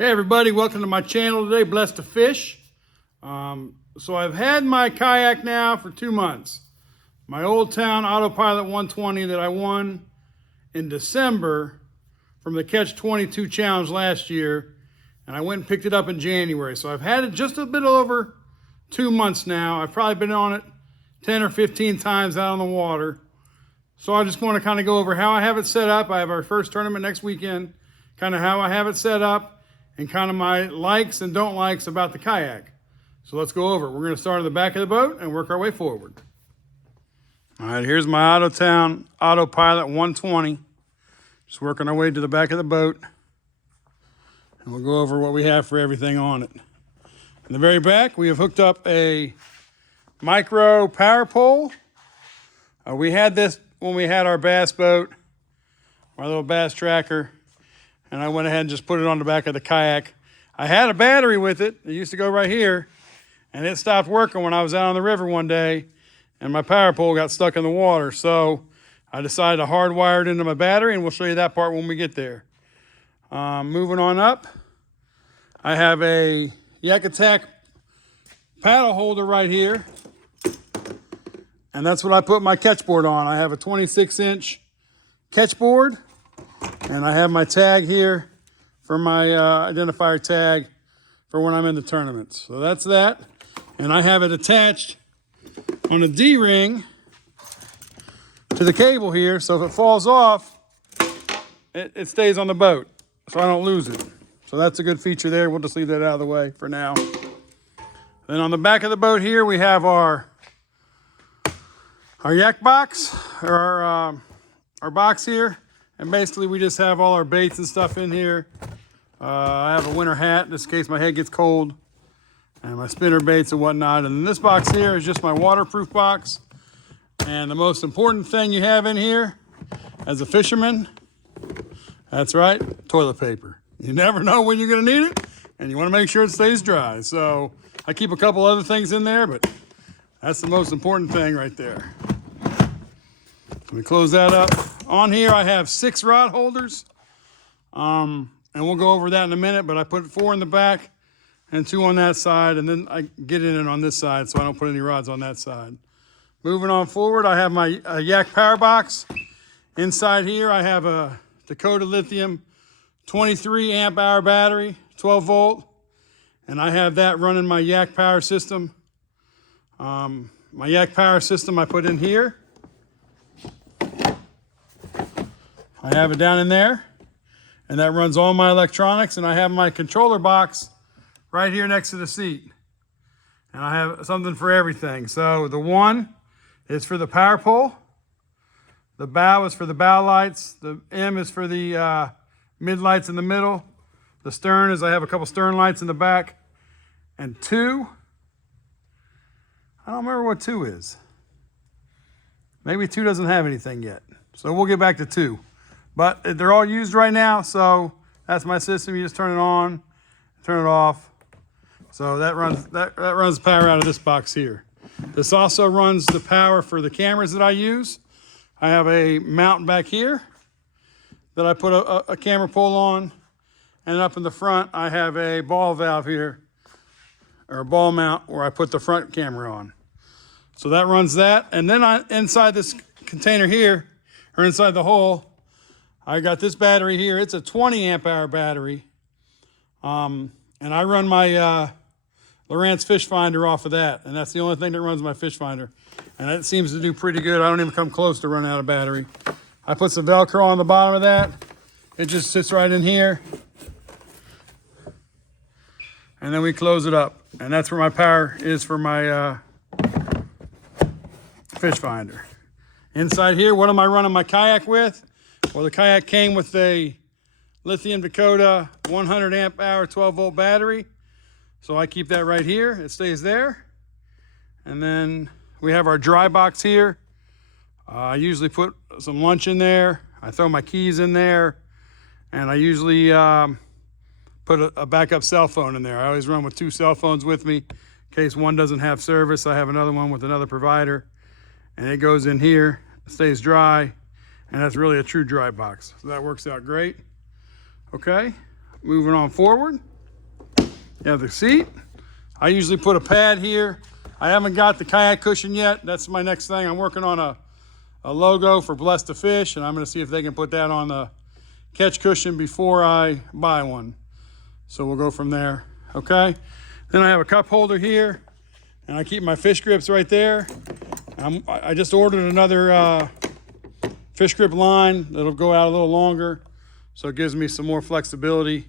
Hey everybody, welcome to my channel today, Blessed to Fish. So I've had my kayak now for 2 months. My Old Town Autopilot 120 that I won in December from the Catch 22 challenge last year. And I went and picked it up in January. So I've had it just a bit over 2 months now. I've probably been on it 10 or 15 times out on the water. So I just want to kind of go over how I have it set up. I have our first tournament next weekend, kind of how I have it set up, and kind of my likes and don't likes about the kayak. So let's go over it. We're going to start at the back of the boat and work our way forward. All right, here's my Town Autopilot 120. Just working our way to the back of the boat. And we'll go over what we have for everything on it. In the very back, we have hooked up a micro power pole. We had this when we had our bass boat, our little bass tracker. And I went ahead and just put it on the back of the kayak. I had a battery with it. It used to go right here. And it stopped working when I was out on the river one day. And my power pole got stuck in the water. So I decided to hardwire it into my battery. And we'll show you that part when we get there. Moving on up. I have a Yak Attack paddle holder right here. And that's what I put my catch board on. I have a 26-inch catch board. And I have my tag here for my identifier tag for when I'm in the tournaments. So that's that. And I have it attached on a D-ring to the cable here. So if it falls off, it stays on the boat. So I don't lose it. So that's a good feature there. We'll just leave that out of the way for now. Then on the back of the boat here, we have our yak box, or our box here. And basically we just have all our baits and stuff in here. I have a winter hat just in case my head gets cold, and my spinner baits and whatnot. And this box here is just my waterproof box. And the most important thing you have in here as a fisherman, that's right, toilet paper. You never know when you're gonna need it, and you wanna make sure it stays dry. So I keep a couple other things in there, but that's the most important thing right there. Let me close that up. On here, I have 6 rod holders. And we'll go over that in a minute, but I put 4 in the back and 2 on that side, and then I get in it on this side so I don't put any rods on that side. Moving on forward, I have my Yak Power Box. Inside here, I have a Dakota Lithium 23 amp hour battery, 12 volt, and I have that running my Yak Power system. My Yak Power system I put in here. I have it down in there, and that runs all my electronics, and I have my controller box right here next to the seat. And I have something for everything. So the 1 is for the power pole, the bow is for the bow lights, the M is for the mid lights in the middle, the stern is I have a couple stern lights in the back, and 2, I don't remember what 2 is. Maybe 2 doesn't have anything yet. So we'll get back to 2. But they're all used right now, so that's my system. You just turn it on, turn it off. So that runs power out of this box here. This also runs the power for the cameras that I use. I have a mount back here that I put a camera pole on, and up in the front I have a ball valve here, or a ball mount where I put the front camera on. So that runs that, and then inside this container here, or inside the hole, I got this battery here. It's a 20 amp hour battery. And I run my Lowrance fish finder off of that. And that's the only thing that runs my fish finder. And it seems to do pretty good. I don't even come close to running out of battery. I put some Velcro on the bottom of that. It just sits right in here. And then we close it up. And that's where my power is for my fish finder. Inside here, what am I running my kayak with? Well, the kayak came with a Lithium Dakota 100 amp hour 12 volt battery. So I keep that right here. It stays there. And then we have our dry box here. I usually put some lunch in there. I throw my keys in there. And I usually put a backup cell phone in there. I always run with 2 cell phones with me. In case one doesn't have service, I have another one with another provider. And it goes in here, it stays dry. And that's really a true dry box. So that works out great. Okay, moving on forward. You have the seat. I usually put a pad here. I haven't got the kayak cushion yet. That's my next thing. I'm working on a logo for Blessed to Fish, and I'm going to see if they can put that on the catch cushion before I buy one. So we'll go from there, okay? Then I have a cup holder here, and I keep my fish grips right there. I just ordered another fish grip line that'll go out a little longer, so it gives me some more flexibility,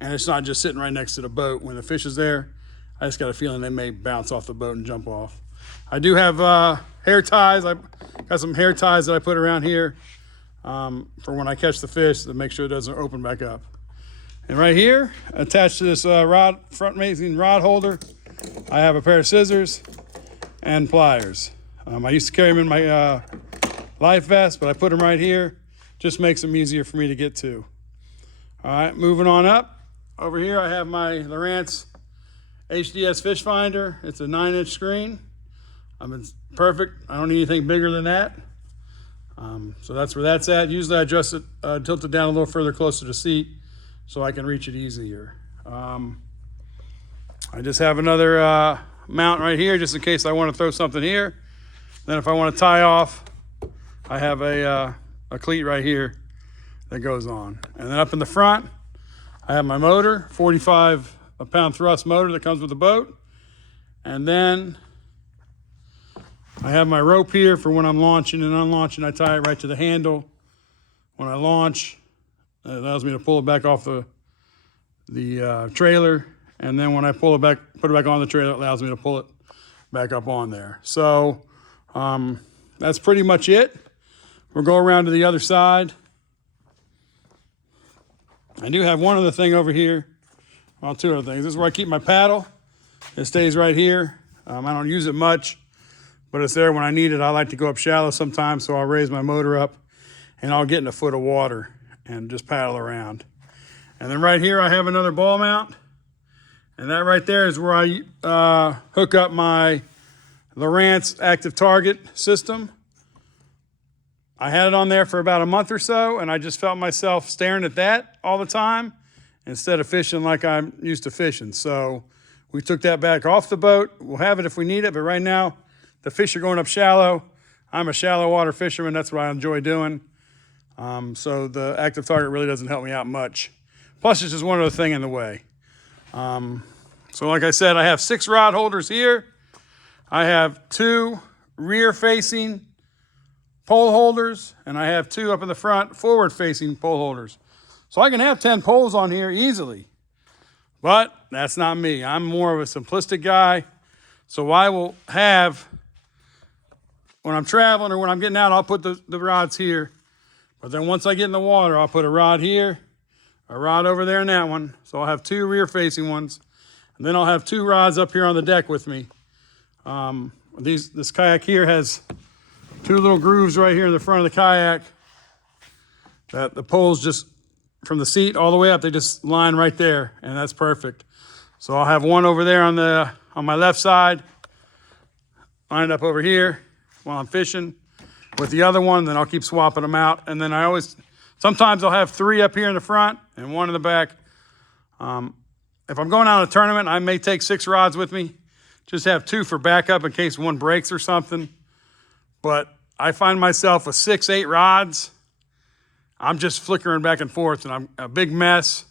and it's not just sitting right next to the boat. When the fish is there, I just got a feeling they may bounce off the boat and jump off. I do have hair ties. I got some hair ties that I put around here for when I catch the fish to make sure it doesn't open back up. And right here, attached to this front-facing rod holder, I have a pair of scissors and pliers. I used to carry them in my life vest, but I put them right here. Just makes them easier for me to get to. All right, moving on up. Over here, I have my Lowrance HDS fish finder. It's a 9-inch screen. It's perfect. I don't need anything bigger than that. So that's where that's at. Usually I adjust it, tilt it down a little further closer to the seat so I can reach it easier. I just have another mount right here just in case I want to throw something here. Then if I want to tie off, I have a cleat right here that goes on. And then up in the front, I have my motor, 45-pound thrust motor that comes with the boat. And then I have my rope here for when I'm launching and unlaunching. I tie it right to the handle. When I launch, it allows me to pull it back off the trailer. And then when I pull it back, put it back on the trailer, it allows me to pull it back up on there. So that's pretty much it. We'll go around to the other side. I do have one other thing over here. Well, two other things. This is where I keep my paddle. It stays right here. I don't use it much, but it's there when I need it. I like to go up shallow sometimes, so I'll raise my motor up and I'll get in a foot of water and just paddle around. And then right here I have another ball mount, and that right there is where I hook up my Lowrance active target system. I had it on there for about a month or so, and I just felt myself staring at that all the time instead of fishing like I'm used to fishing. So we took that back off the boat. We'll have it if we need it, but right now the fish are going up shallow. I'm a shallow water fisherman. That's what I enjoy doing. So the active target really doesn't help me out much. Plus, it's just one other thing in the way. So like I said, I have 6 rod holders here. I have 2 rear-facing pole holders, and I have 2 up in the front forward-facing pole holders. So I can have 10 poles on here easily. But that's not me. I'm more of a simplistic guy. So I will have, when I'm traveling or when I'm getting out, I'll put the rods here. But then once I get in the water, I'll put a rod here, a rod over there in that one. So I'll have 2 rear-facing ones. And then I'll have 2 rods up here on the deck with me. This kayak here has 2 little grooves right here in the front of the kayak that the poles just, from the seat all the way up, they just line right there, and that's perfect. So I'll have one over there on my left side, lined up over here while I'm fishing with the other one. Then I'll keep swapping them out. And then sometimes I'll have 3 up here in the front and 1 in the back. If I'm going out on a tournament, I may take 6 rods with me. Just have 2 for backup in case one breaks or something. But I find myself with 6, 8 rods, I'm just flickering back and forth, and I'm a big mess.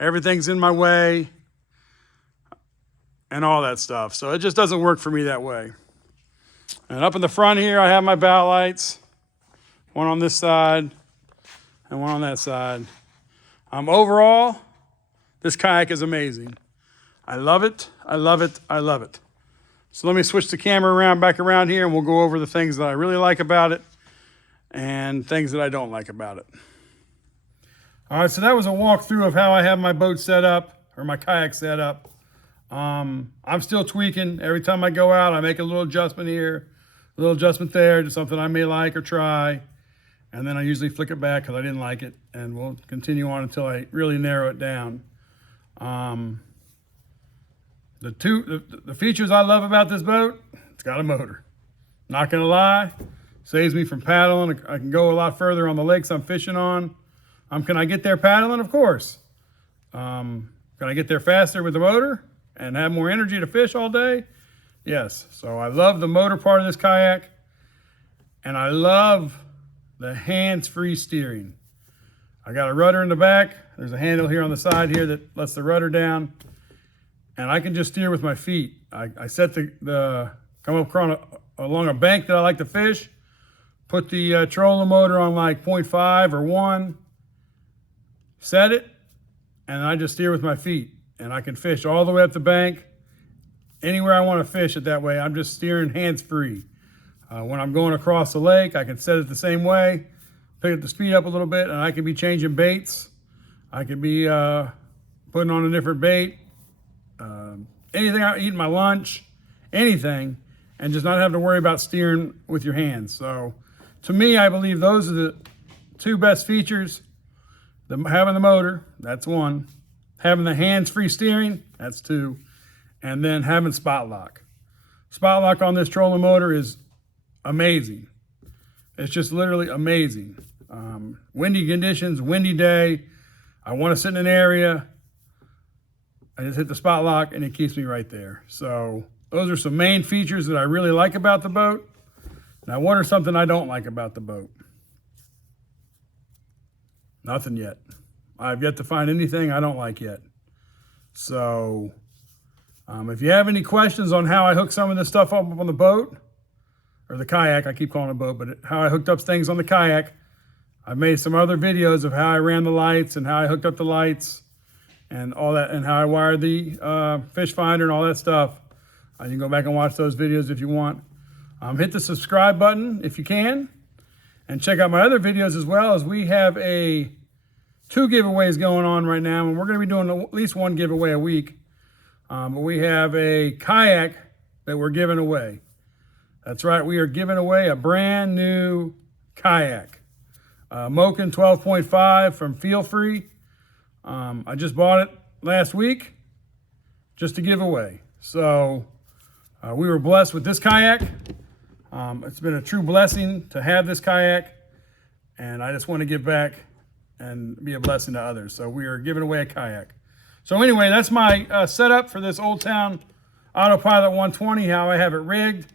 Everything's in my way and all that stuff. So it just doesn't work for me that way. And up in the front here, I have my bow lights, one on this side and one on that side. Overall, this kayak is amazing. I love it. I love it. I love it. So let me switch the camera back around here, and we'll go over the things that I really like about it and things that I don't like about it. All right, so that was a walkthrough of how I have my boat set up, or my kayak set up. I'm still tweaking. Every time I go out, I make a little adjustment here, a little adjustment there, to something I may like or try. And then I usually flick it back because I didn't like it, and we'll continue on until I really narrow it down. The features I love about this boat, it's got a motor. Not gonna lie, saves me from paddling. I can go a lot further on the lakes I'm fishing on. Can I get there paddling? Of course. Can I get there faster with the motor and have more energy to fish all day? Yes. So I love the motor part of this kayak, and I love the hands-free steering. I got a rudder in the back. There's a handle here on the side here that lets the rudder down, and I can just steer with my feet. I set come up along a bank that I like to fish, put the trolling motor on like 0.5 or 1, set it, and I just steer with my feet, and I can fish all the way up the bank, anywhere I want to fish it that way. I'm just steering hands-free. When I'm going across the lake, I can set it the same way, pick the speed up a little bit, and I can be changing baits. I could be putting on a different bait, anything, eating my lunch, anything, and just not having to worry about steering with your hands. So to me, I believe those are the two best features. Having the motor, that's 1. Having the hands-free steering, that's 2. And then having spot lock. Spot lock on this trolling motor is amazing. It's just literally amazing. Windy conditions, windy day. I want to sit in an area. I just hit the spot lock and it keeps me right there. So those are some main features that I really like about the boat. Now, what are something I don't like about the boat? Nothing yet. I've yet to find anything I don't like yet. So if you have any questions on how I hook some of this stuff up on the boat, or the kayak, I keep calling it a boat, but how I hooked up things on the kayak, I've made some other videos of how I ran the lights and how I hooked up the lights and all that, and how I wired the fish finder and all that stuff. You can go back and watch those videos if you want. Hit the subscribe button if you can, and check out my other videos as well, as we have 2 giveaways going on right now, and we're going to be doing at least 1 giveaway a week. But we have a kayak that we're giving away. That's right, we are giving away a brand new kayak. Moken 12.5 from Feel Free. I just bought it last week just to give away. So we were blessed with this kayak. It's been a true blessing to have this kayak, and I just want to give back and be a blessing to others. So we are giving away a kayak. So anyway, that's my setup for this Old Town Autopilot 120, how I have it rigged,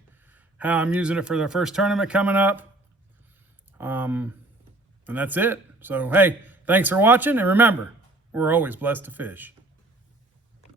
how I'm using it for the first tournament coming up. And that's it. So, hey, thanks for watching, and remember, we're always blessed to fish.